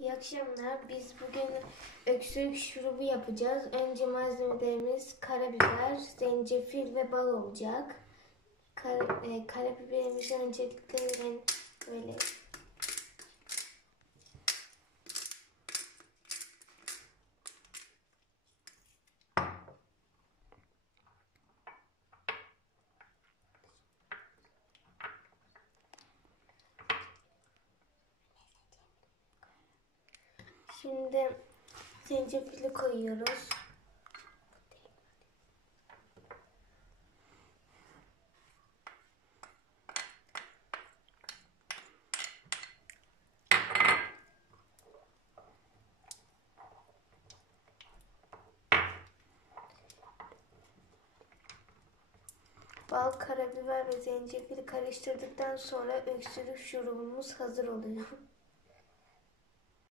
İyi akşamlar. Biz bugün öksürük şurubu yapacağız. Önce malzemelerimiz karabiber, zencefil ve bal olacak. Karabiberimizi öncelikle ben böyle şimdi zencefili koyuyoruz. Bal, karabiber ve zencefili karıştırdıktan sonra öksürük şurubumuz hazır oluyor.